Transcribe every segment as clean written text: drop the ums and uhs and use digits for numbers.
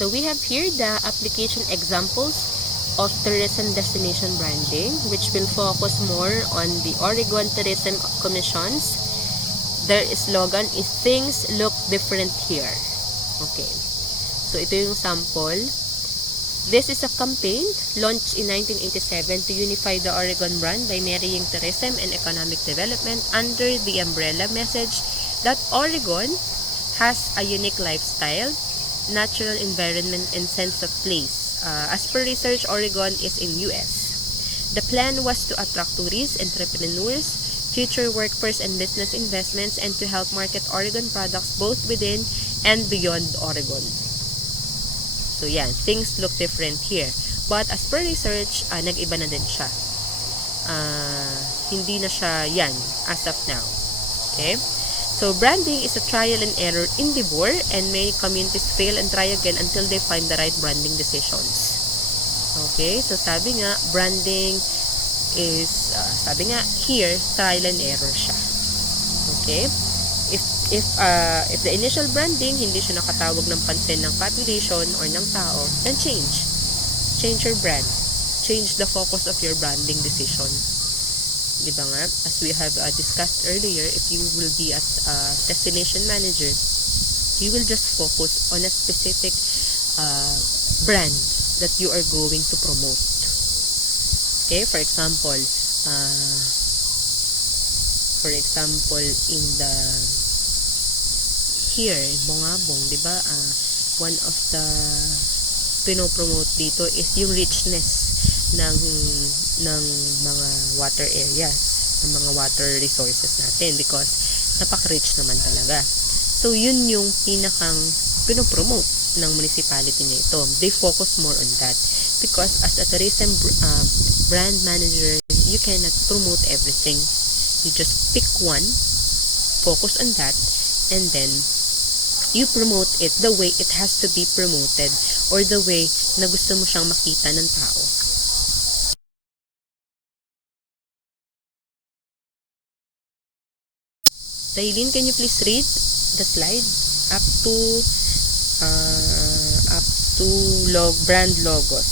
So we have here the application examples of tourism destination branding, which will focus more on the Oregon Tourism Commission's. Their slogan is "Things look different here." Okay. So ito yung sample. This is a campaign launched in 1987 to unify the Oregon brand by marrying tourism and economic development under the umbrella message that Oregon has a unique lifestyle, natural environment, and sense of place. As per research, Oregon is in US. The plan was to attract tourists, entrepreneurs, future workforce, and business investments, and to help market Oregon products both within and beyond Oregon. So yan, things look different here. But as per research, nag-iba na din siya. Hindi na siya yan as of now. Okay? So branding is a trial and error endeavor, and many communities fail and try again until they find the right branding decisions. Okay? So sabi nga, branding is, sabi nga, here, trial and error siya. Okay? If the initial branding hindi siya nakatawag ng pansin ng population or ng tao, then change your brand, change the focus of your branding decision. Diba nga, as we have discussed earlier, if you will be as a destination manager, you will just focus on a specific brand that you are going to promote. Okay, for example, in the here in Bongabong, di ba? One of the pinopromote dito is yung richness ng mga water areas, ng mga water resources natin, because napak-rich naman talaga. So yun yung pinakang pinopromote ng municipality na ito. They focus more on that because as a tourism brand manager, you cannot promote everything. You just pick one, focus on that, and then you promote it the way it has to be promoted or the way na gusto mo siyang makita ng tao. Dailin, can you please read the slide up to brand logos?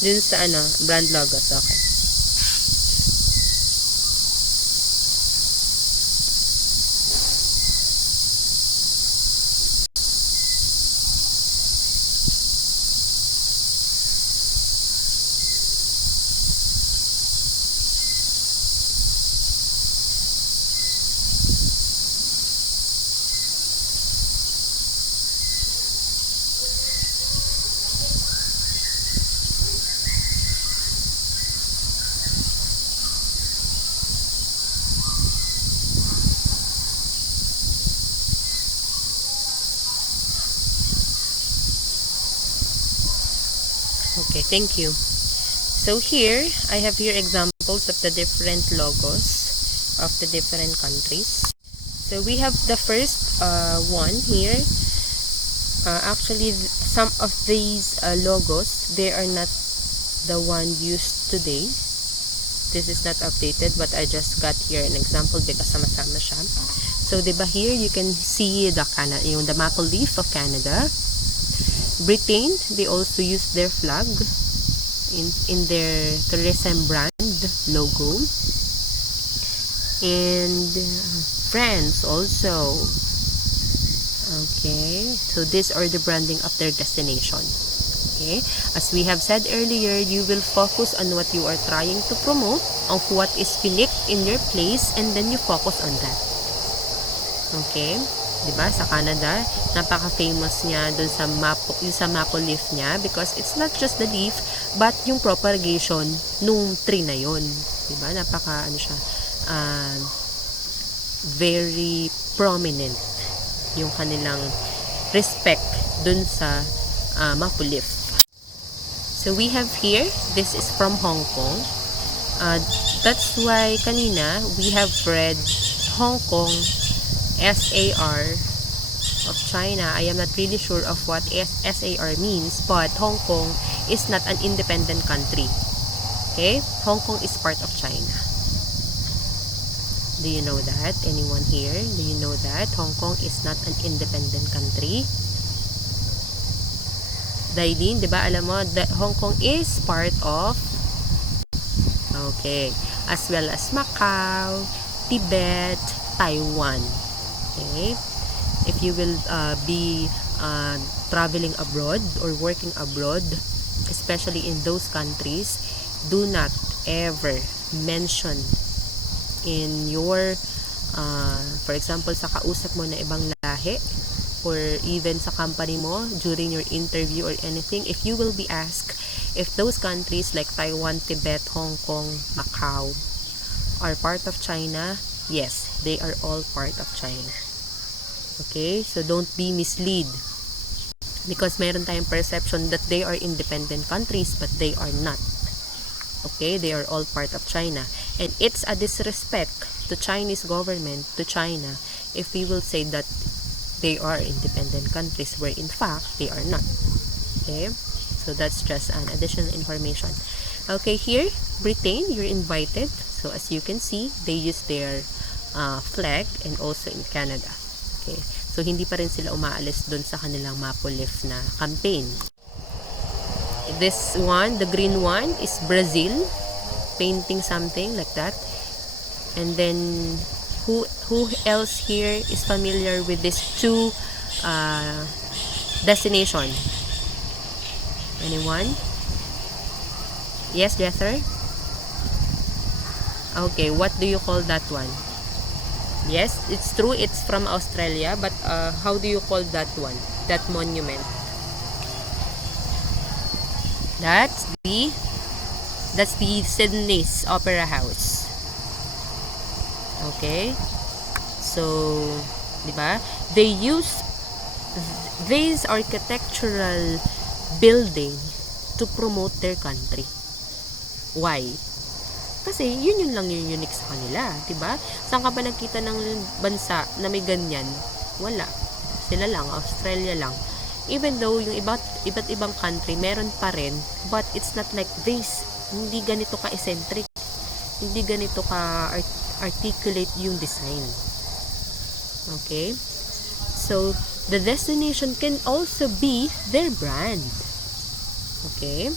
Dun sa brand logos, okay. Okay, thank you. So here, I have here examples of the different logos of the different countries. So we have the first one here. Actually, some of these logos, they are not the one used today. This is not updated, but I just got here an example because sama-sama siya. So, diba here, you can see the maple leaf of Canada. Britain, they also use their flag in their tourism brand logo. And France also. Okay, so these are the branding of their destination. Okay, as we have said earlier, you will focus on what you are trying to promote, of what is unique in your place, and then you focus on that. Okay, diba sa Canada, napaka-famous niya dun sa maple leaf niya because it's not just the leaf but yung propagation nung tree na yon. Diba? Siya, very prominent yung kanilang respect dun sa maple leaf. So we have here, this is from Hong Kong. That's why kanina we have read Hong Kong SAR of China. I am not really sure of what SAR means, but Hong Kong is not an independent country. Okay? Hong Kong is part of China. Do you know that? Anyone here? Do you know that Hong Kong is not an independent country? Dailin, di ba? Alam mo, Hong Kong is part of, okay, as well as Macau, Tibet, Taiwan. Okay? If you will be traveling abroad or working abroad, especially in those countries, do not ever mention in your for example sa kausap mo na ibang lahi or even sa company mo during your interview or anything, if you will be asked if those countries like Taiwan, Tibet, Hong Kong, Macau are part of China, yes, they are all part of China. Okay, so don't be misled because meron tayong perception that they are independent countries but they are not. Okay, they are all part of China, and it's a disrespect to Chinese government, to China, if we will say that they are independent countries where in fact they are not. Okay, so that's just an additional information. Okay, here Britain, you're invited. So as you can see, they use their flag, and also in Canada. Okay, so hindi pa rin sila umaalis doon sa kanilang Maple Leaf na campaign. This one, the green one, is Brazil, painting something like that. And then who else here is familiar with these two destination? Anyone? Yes, Jether? Okay, what do you call that one? Yes, it's true, it's from Australia, but how do you call that one? That monument? That's the Sydney's Opera House. Okay? So, di ba? They use these architectural building to promote their country. Why? Kasi yun lang yung unique sa kanila, 'di ba? Saan ka ba nagkita ng bansa na may ganyan? Wala. Sila lang, Australia lang. Even though yung iba't ibang country meron pa rin, but it's not like this. Hindi ganito ka-eccentric. Hindi ganito ka articulate yung design. Okay? So, the destination can also be their brand. Okay?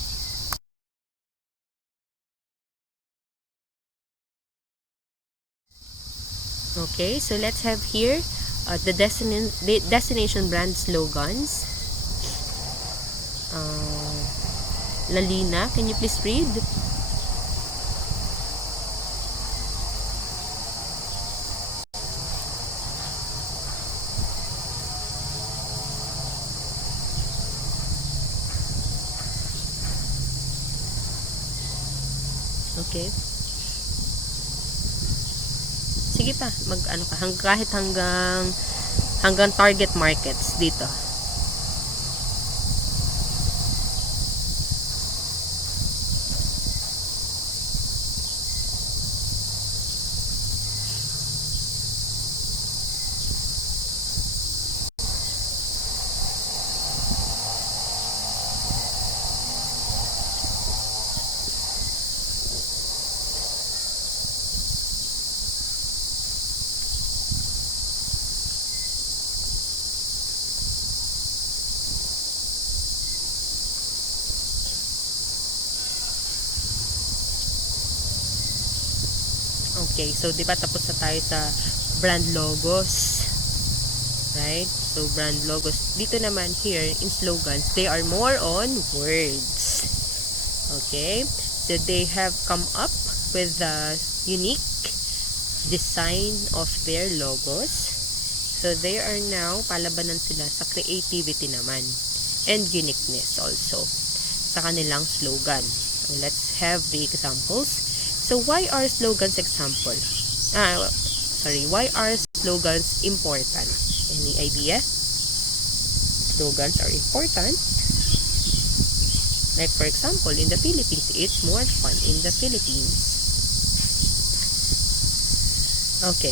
Okay, so let's have here the destination brand slogans. Lalina, can you please read? Okay. Sige pa, mag-ano ka, kahit hanggang target markets dito. Okay, so 'di ba tapos na tayo sa brand logos. Right? So brand logos. Dito naman here in slogans, they are more on words. Okay? So they have come up with the unique design of their logos. So they are now palabanan sila sa creativity naman and uniqueness also sa kanilang slogan. So let's have the examples. So why are slogans example? Why are slogans important? Any idea? Slogans are important. Like for example, in the Philippines, it's more fun in the Philippines. Okay.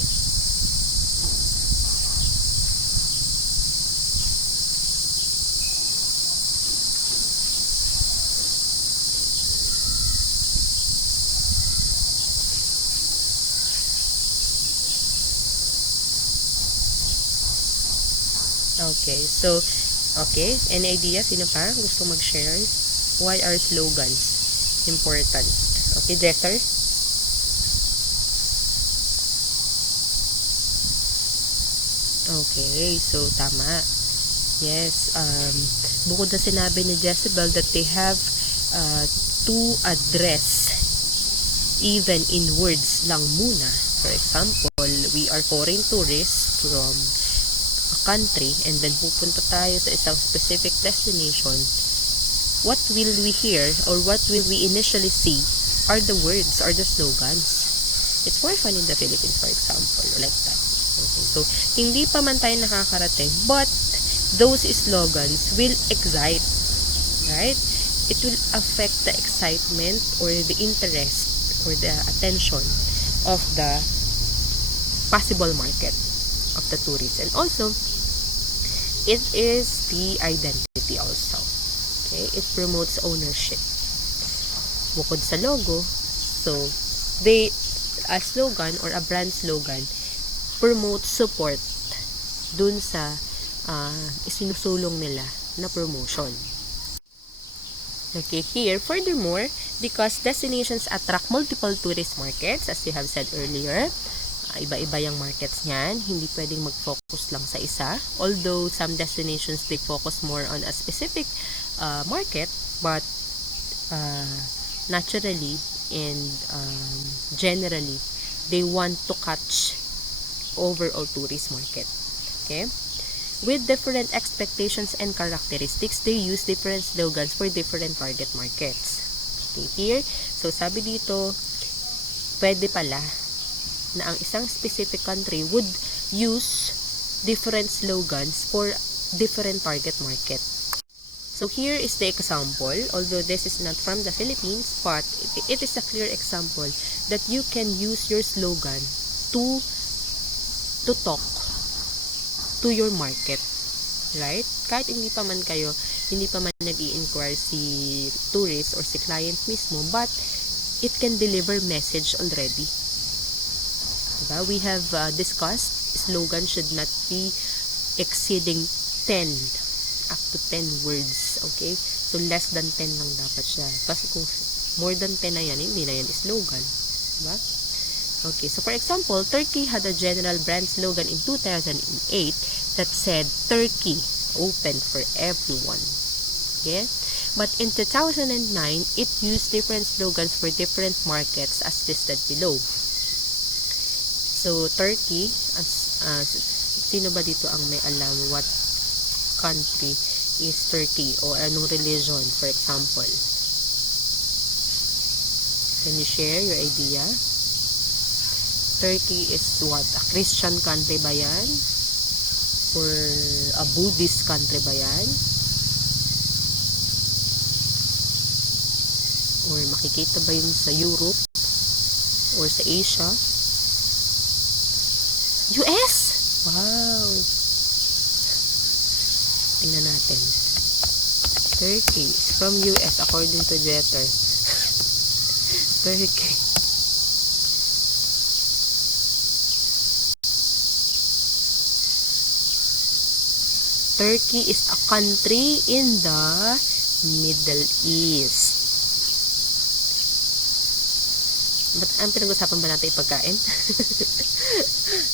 Okay, so, okay, any idea? Sino pa gusto mag-share? Why are slogans important? Okay, Director? Okay, so tama. Yes, bukod na sinabi ni Jezebel that they have to address even in words lang muna. For example, we are foreign tourists from a country and then pupunta tayo sa isang specific destination. What will we hear or what will we initially see are the words or the slogans. It's more fun in the Philippines, for example, like that. Okay, so hindi pa man tayo nakakarating, but those slogans will excite, right? It will affect the excitement or the interest or the attention of the possible market of the tourists. And also, it is the identity also. Okay? It promotes ownership. Bukod sa logo, so a slogan or a brand slogan promotes support dun sa isinusulong nila na promotion. Okay, here, furthermore, because destinations attract multiple tourist markets, as we have said earlier, iba-iba yung markets niyan, hindi pwedeng mag-focus lang sa isa. Although, some destinations, they focus more on a specific market, but naturally and generally, they want to catch overall tourist market. Okay? With different expectations and characteristics, they use different slogans for different target markets. Okay, here, so sabi dito, pwede pala na ang isang specific country would use different slogans for different target market. So here is the example, although this is not from the Philippines, but it is a clear example that you can use your slogan to talk to your market, right? Kahit hindi pa man nag-i-inquire si tourist or si client mismo, but it can deliver message already. Diba? We have discussed, slogan should not be exceeding 10, up to 10 words, okay? So less than 10 lang dapat siya. Kasi kung more than 10 na yan, hindi na yan slogan. Diba? Okay, so for example, Turkey had a general brand slogan in 2008 that said, Turkey, open for everyone. Okay? But in 2009, it used different slogans for different markets as listed below. So, Turkey, sino ba dito ang may alam what country is Turkey o anong religion, for example? Can you share your idea? Turkey is what? A Christian country ba yan? Or a Buddhist country ba yan? Or makikita ba yun sa Europe? Or sa Asia? US? Wow! Tingnan natin. Turkey is from US according to Jeter. Turkey. Turkey is a country in the Middle East. But ang pinag-usapan ba natin ipagkain?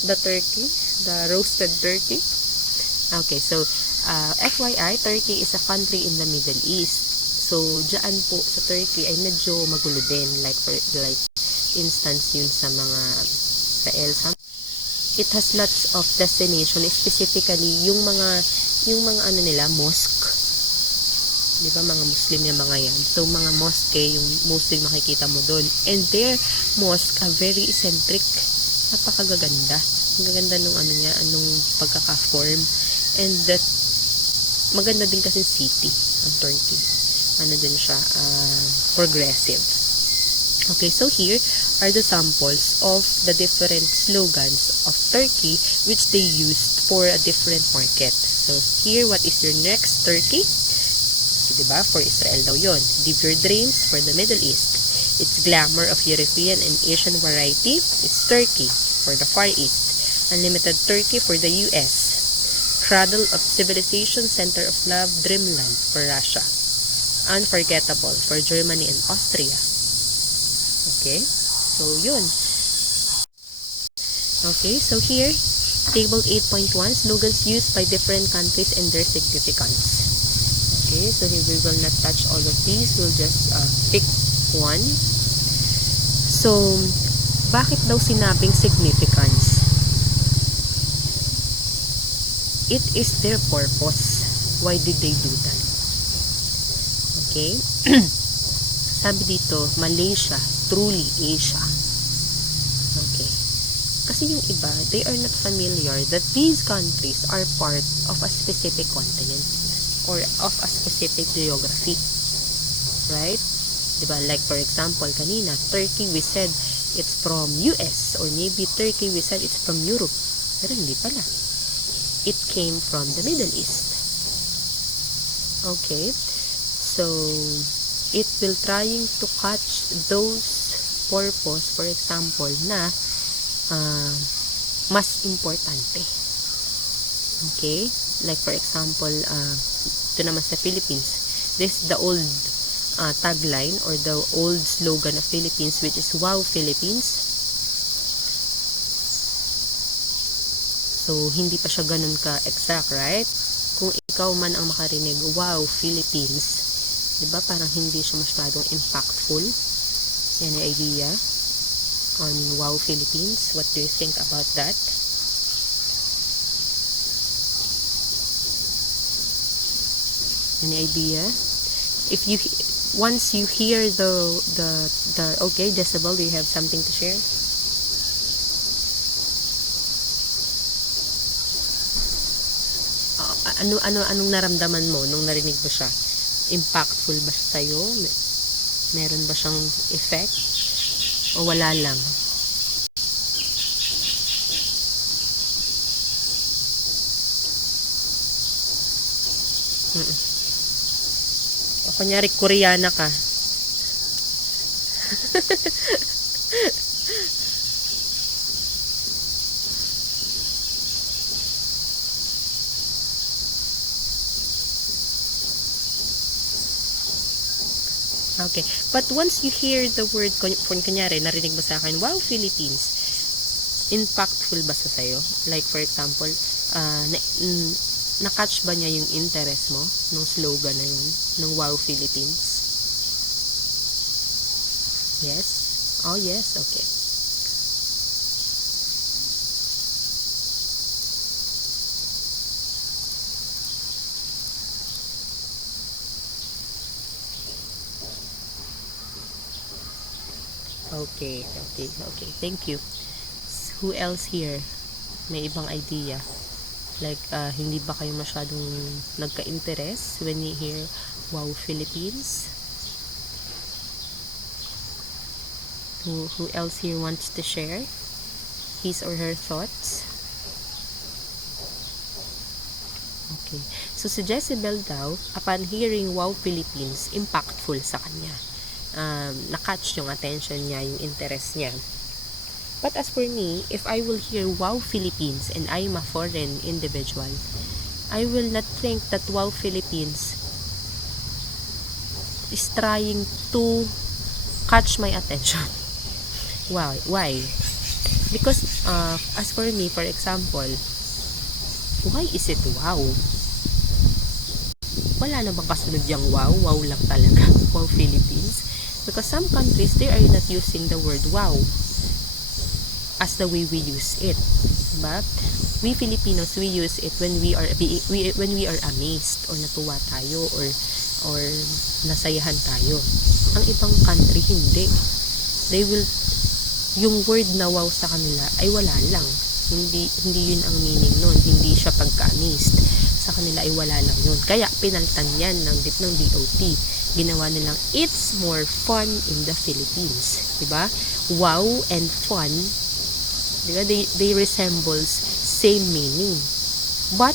The turkey? The roasted turkey? Okay, so FYI, Turkey is a country in the Middle East. So, dyan po sa Turkey ay medyo magulo din. Like instance yun sa mga sa it has lots of destination, specifically yung mga ano nila, mosque. Di ba, mga Muslim yung mga yan. So, mga mosque, yung mostly makikita mo doon. And their mosque are very eccentric. Napakagaganda. Ang gaganda nung ano niya, anong pagkaka-form. And that, maganda din kasi city, ang Turkey. Ano din siya, progressive. Okay, so here are the samples of the different slogans of Turkey which they used for a different market. So, here, what is your next? Turkey? So, diba? For Israel daw yun. Live your dreams for the Middle East. It's glamour of European and Asian variety. It's Turkey for the Far East. Unlimited Turkey for the US. cradle of civilization, center of love, dreamland for Russia, unforgettable for Germany and Austria. Okay, so yun. Okay, so here, table 8.1, slogans used by different countries and their significance. Okay, so here we will not touch all of these. We'll just pick one. So, bakit daw sinabing significance? It is their purpose. Why did they do that? Okay? Sabi dito, Malaysia, truly Asia. Okay. Kasi yung iba, they are not familiar that these countries are part of a specific continent or of a specific geography. Right? Diba? Like for example, kanina, Turkey, we said it's from US, or maybe Turkey, we said it's from Europe. Pero hindi pala. It came from the Middle East. Okay? So, it will trying to catch those purpose, for example, na mas importante. Okay? Like for example, ito naman sa Philippines, this is the old tagline or the old slogan of Philippines, which is Wow Philippines. So, hindi pa siya ganun ka-exact, right? Kung ikaw man ang makarinig, Wow Philippines, diba parang hindi siya masyadong impactful? Any idea on Wow Philippines? What do you think about that? Any idea? If you once you hear the okay, Jezebel, do you have something to share? Anong naramdaman mo nung narinig mo siya? Impactful ba siya sa'yo? Meron ba siyang effect? O wala lang? O kunyari, Koreana ka. Okay. But once you hear the word, kunyari, narinig mo sa akin, Wow Philippines, impactful ba sa sa'yo? Like for example, na-catch ba niya yung interest mo nung slogan na yun, ng Wow Philippines? Yes? Oh, yes. Okay. Okay. Thank you. Who else here? May ibang idea? Like, hindi ba kayo masyadong nagka-interest when you hear Wow Philippines? Who else here wants to share his or her thoughts? Okay. So, si Jezebel daw, upon hearing Wow Philippines, impactful sa kanya. Na-catch yung attention niya, yung interest niya. But as for me, if I will hear Wow Philippines and I am a foreign individual, I will not think that Wow Philippines is trying to catch my attention. Why? Because as for me, for example, why is it wow? Wala na bang kasunod yung wow? Wow lang talaga. Wow Philippines. Because some countries, they are not using the word wow as the way we use it. But we Filipinos, we use it when we are amazed or natuwa tayo or nasayahan tayo. Ang ibang country hindi. They will, yung word na wow sa kanila ay wala lang. Hindi yun ang meaning nun. Hindi siya pagka-amazed. Sa kanila ay wala lang yun. Kaya pinaltan yan ng DOT. Ginawa nilang it's more fun in the Philippines. Diba? Wow and fun, diba? They resembles same meaning. But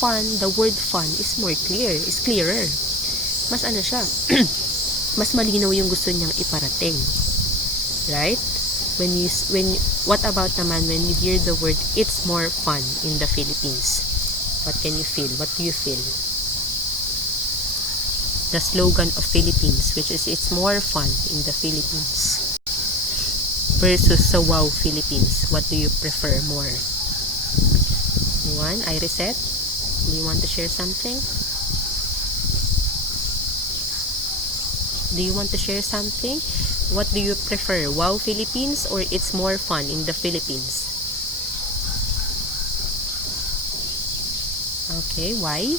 fun, the word fun is more clearer. Mas ano siya? Mas malinaw yung gusto niyang iparating. Right? What about naman when you hear the word it's more fun in the Philippines? What can you feel? What do you feel? The slogan of Philippines, which is it's more fun in the Philippines versus sa Wow Philippines. What do you prefer more? One, I reset. Do you want to share something? Do you want to share something? What do you prefer? Wow Philippines or it's more fun in the Philippines? Okay, why?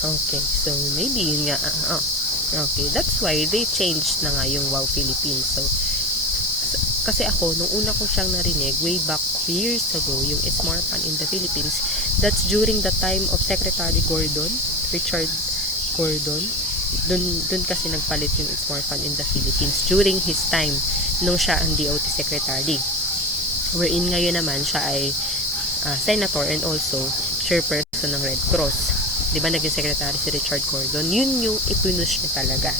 Okay, so maybe yun nga. Okay, that's why they changed na nga yung Wow Philippines. So, kasi ako, nung una ko siyang narinig, way back years ago, yung It's More Fun in the Philippines, that's during the time of Secretary Gordon, Richard Gordon. Dun kasi nagpalit yung It's More Fun in the Philippines during his time nung siya ang DOT Secretary. Wherein ngayon naman siya ay senator and also chairperson ng Red Cross. Diba naging secretary si Richard Gordon? Yun yung ipinush niya talaga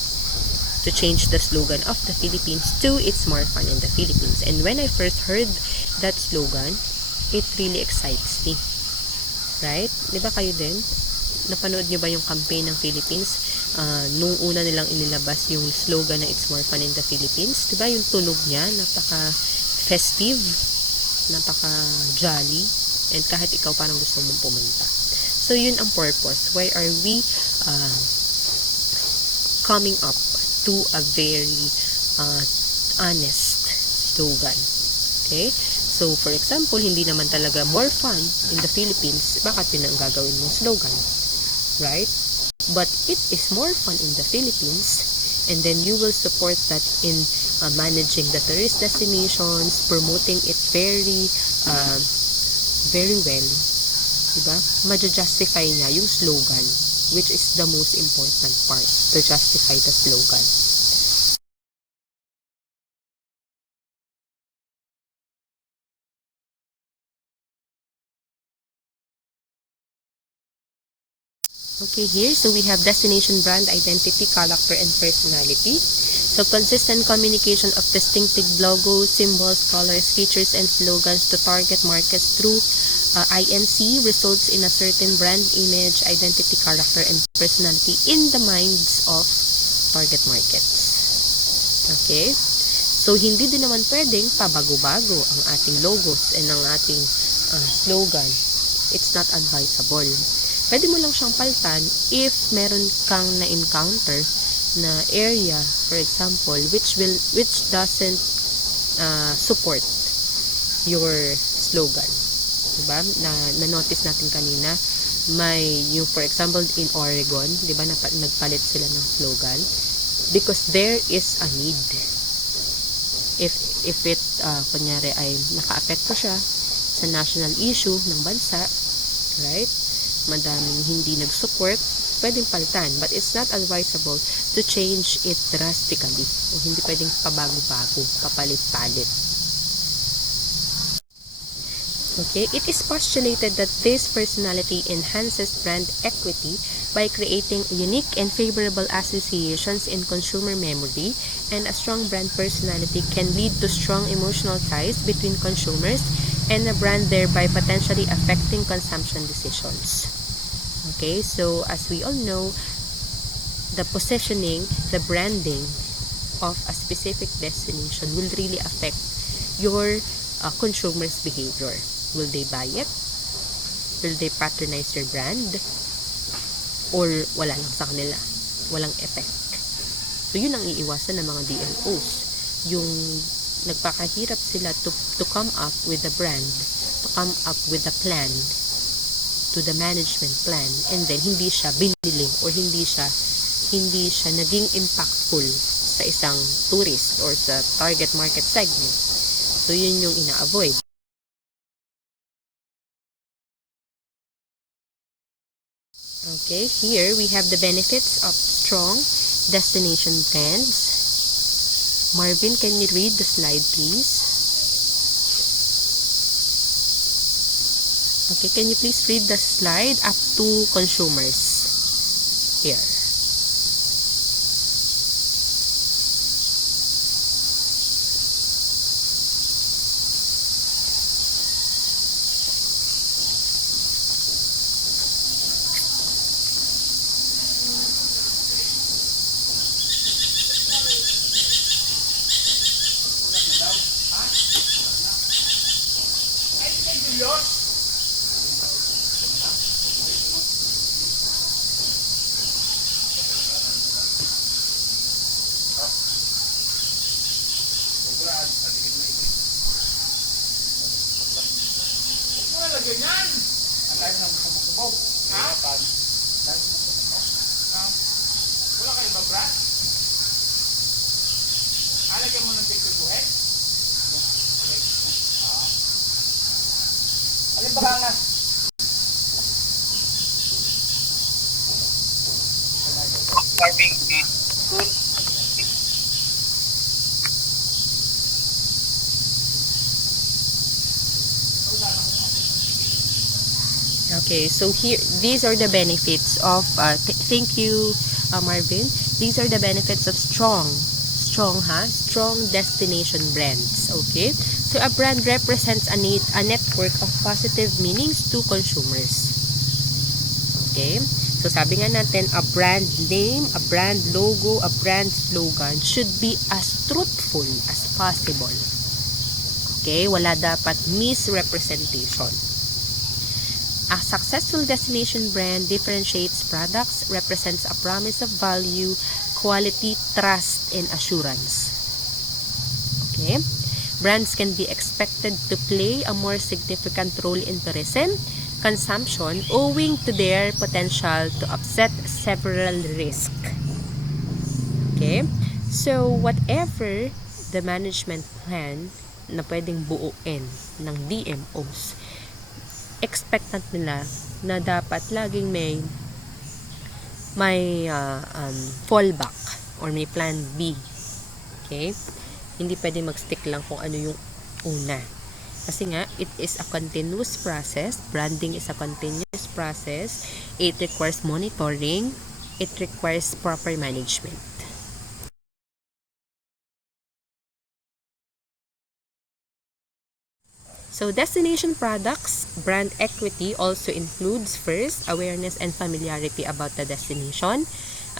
to change the slogan of the Philippines to It's More Fun in the Philippines. And when I first heard that slogan, it really excites me. Right? Diba kayo din? Napanood nyo ba yung campaign ng Philippines? Nung una nilang inilabas yung slogan na It's More Fun in the Philippines. Diba yung tunog niya? Napaka-festive. Napaka-jolly. And kahit ikaw parang gusto mong pumunta. So, yun ang purpose. Why are we coming up to a very honest slogan? Okay? So, for example, hindi naman talaga more fun in the Philippines. Bakit yun ang gagawin mong slogan? Right? But it is more fun in the Philippines. And then you will support that in managing the tourist destinations, promoting it very well. Diba? Maja-justify niya yung slogan, which is the most important part, to justify the slogan. Okay, here, so we have destination brand identity, character, and personality. So, consistent communication of distinctive logos, symbols, colors, features, and slogans to target markets through IMC results in a certain brand image, identity, character, and personality in the minds of target markets. Okay? So, hindi din naman pwedeng pabago-bago ang ating logos and ang ating slogan. It's not advisable. Pwede mo lang siyang palitan if meron kang na-encounter na area, for example, which doesn't support your slogan. Diba? Na-notice natin kanina, may yung for example in Oregon, diba, nagpalit sila ng slogan because there is a need. If it kunyari ay naka-apekto siya sa national issue ng bansa, right? Madaming hindi nag-support, pwedeng palitan. But it's not advisable to change it drastically. O hindi pwedeng pabago-bago, papalit-palit. Okay, it is postulated that this personality enhances brand equity by creating unique and favorable associations in consumer memory, and a strong brand personality can lead to strong emotional ties between consumers and a brand, thereby potentially affecting consumption decisions. Okay, so as we all know, the positioning, the branding of a specific destination will really affect your consumers' behavior. Will they buy it? Will they patronize your brand? Or wala lang sa kanila? Walang effect. So, yun ang iiwasan ng mga DLOs. Yung nagpakahirap sila to come up with a brand, to come up with a plan, to the management plan, and then hindi siya binili or hindi siya naging impactful sa isang tourist or sa target market segment. So, yun yung ina-avoid. Okay, here we have the benefits of strong destination brands. Marvin, can you read the slide, please? Okay, can you please read the slide up to consumers here? Okay, so here, these are the benefits of, thank you, Marvin. These are the benefits of strong destination brands. Okay, so a brand represents a network of positive meanings to consumers. Okay, so sabi nga natin, a brand name, a brand logo, a brand slogan should be as truthful as possible. Okay, wala dapat misrepresentation. A successful destination brand differentiates products, represents a promise of value, quality, trust, and assurance. Okay? Brands can be expected to play a more significant role in tourism consumption owing to their potential to offset several risks. Okay? So, whatever the management plan na pwedeng buuin ng DMOs, expectant nila na dapat laging may fallback or may plan B. Okay? Hindi pwedeng mag-stick lang kung ano yung una. Kasi nga, it is a continuous process. Branding is a continuous process. It requires monitoring. It requires proper management. So, destination products, brand equity also includes first, awareness and familiarity about the destination,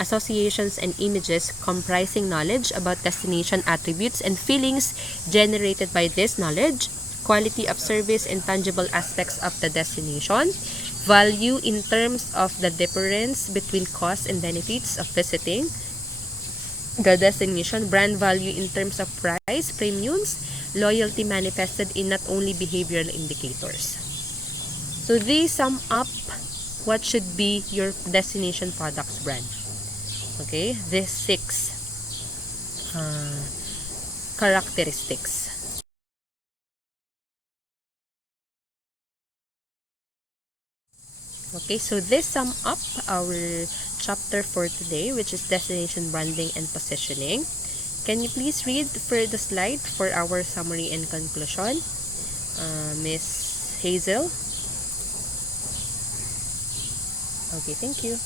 associations and images comprising knowledge about destination attributes and feelings generated by this knowledge, quality of service and tangible aspects of the destination, value in terms of the difference between costs and benefits of visiting the destination, brand value in terms of price, premiums, loyalty manifested in not only behavioral indicators. So these sum up what should be your destination products brand. Okay, these 6 characteristics. Okay, so this sum up our chapter for today, which is destination branding and positioning. Can you please read for the slide for our summary and conclusion, Miss Hazel? Okay, thank you.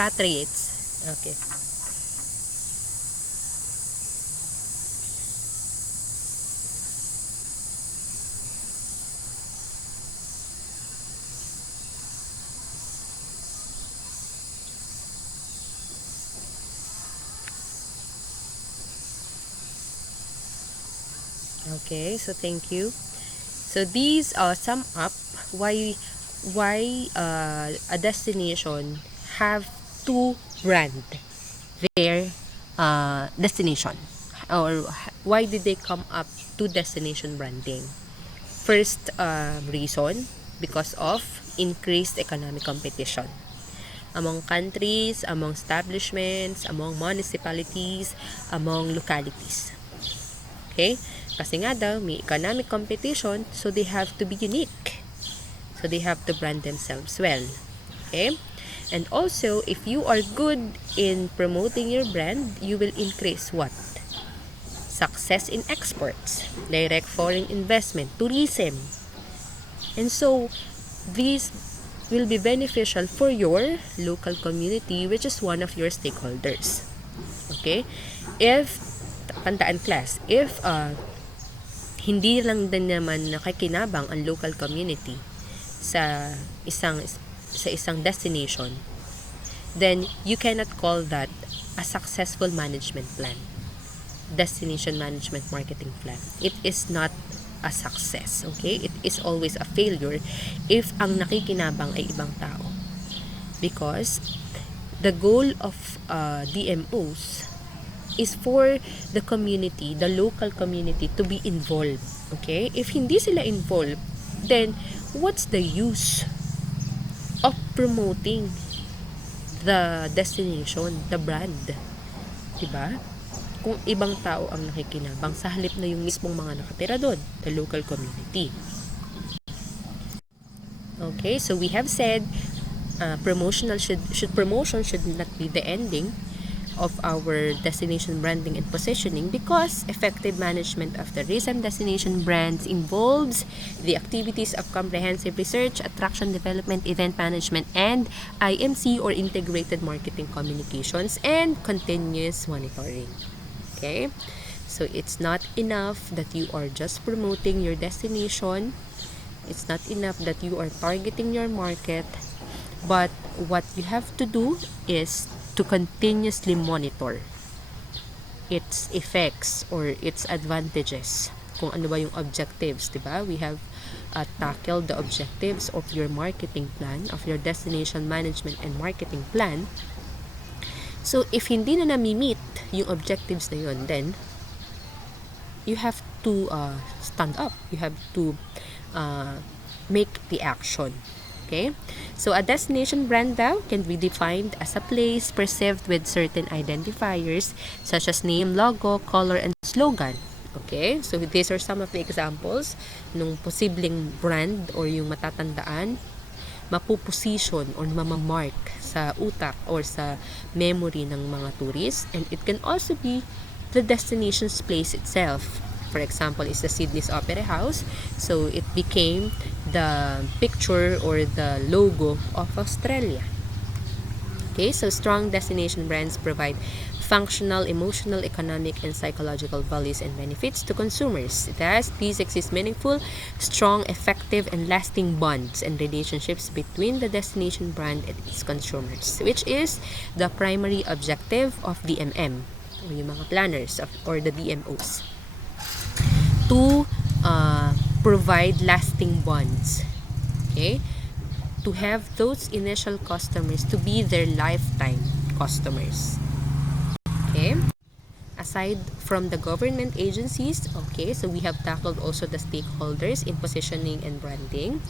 Expatriates. Okay. Okay, so thank you. So these sum up why a destination have to brand their destination or Why did they come up to destination branding? First reason, because of increased economic competition among countries, among establishments, among municipalities, among localities. Okay? Kasi nga daw, may economic competition, so they have to be unique. So they have to brand themselves well. Okay? And also, if you are good in promoting your brand, you will increase what? Success in exports, direct foreign investment, tourism. And so, these will be beneficial for your local community, which is one of your stakeholders. Okay? If, tandaan class, if hindi lang din naman nakikinabang ang local community sa isang destination, then you cannot call that a successful management plan. Destination management marketing plan. It is not a success, okay? It is always a failure if ang nakikinabang ay ibang tao. Because the goal of DMOs is for the community, the local community, to be involved, okay? If hindi sila involved, then what's the use of promoting the destination, the brand? Diba? Kung ibang tao ang nakikinabang sa halip na yung mismong mga nakatira doon, the local community. Okay, so we have said promotion should not be the ending of our destination branding and positioning, because effective management of tourism destination brands involves the activities of comprehensive research, attraction development, event management, and IMC or integrated marketing communications, and continuous monitoring. Okay? So it's not enough that you are just promoting your destination. It's not enough that you are targeting your market. But what you have to do is to continuously monitor its effects or its advantages. Kung ano ba yung objectives, diba? We have tackled the objectives of your marketing plan, of your destination management and marketing plan. So, if hindi na nami-meet yung objectives na yun, then you have to stand up. You have to make the action. Okay? So, a destination brand daw can be defined as a place perceived with certain identifiers such as name, logo, color, and slogan. Okay? So, these are some of the examples nung posibleng brand or yung matatandaan, mapuposition or mamamark sa utak or sa memory ng mga tourists. And it can also be the destination's place itself. For example, is the Sydney's Opera House. So, it became the picture or the logo of Australia. Okay, so strong destination brands provide functional, emotional, economic, and psychological values and benefits to consumers. Thus, these exist meaningful, strong, effective, and lasting bonds and relationships between the destination brand and its consumers, which is the primary objective of DMM, or yung mga planners or the DMOs, to provide lasting bonds. Okay? To have those initial customers to be their lifetime customers. Okay? Aside from the government agencies, okay, so we have tackled also the stakeholders in positioning and branding.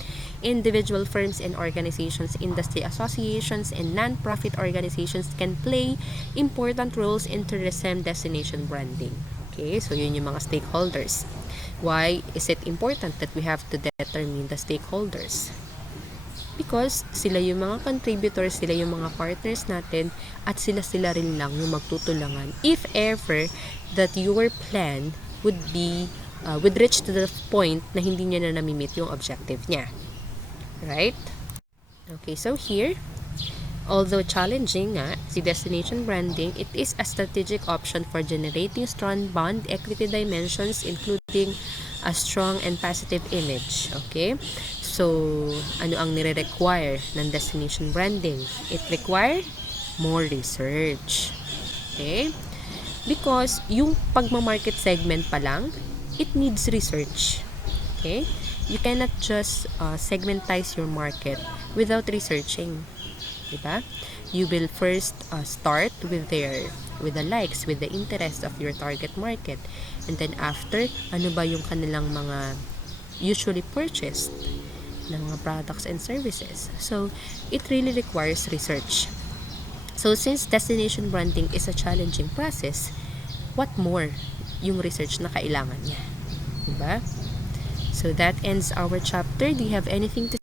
Individual firms and organizations, industry associations, and non-profit organizations can play important roles in tourism destination branding. Okay, so yun yung mga stakeholders. Why is it important that we have to determine the stakeholders? Because sila yung mga contributors, sila yung mga partners natin, at sila rin lang yung magtutulungan if ever that your plan would reach to the point na hindi niya na nami-meet yung objective niya. Right? Okay, so here, although challenging si destination branding, it is a strategic option for generating strong brand equity dimensions, including a strong and positive image. Okay? So, ano ang nire-require ng destination branding? It require more research. Okay? Because yung pagmamarket segment pa lang, it needs research. Okay? You cannot just segmentize your market without researching. Diba? You will first start with their with the likes, with the interest of your target market. And then after, ano ba yung kanilang mga usually purchased ng mga products and services. So, it really requires research. So, since destination branding is a challenging process, what more yung research na kailangan niya? Diba? So, that ends our chapter. Do you have anything to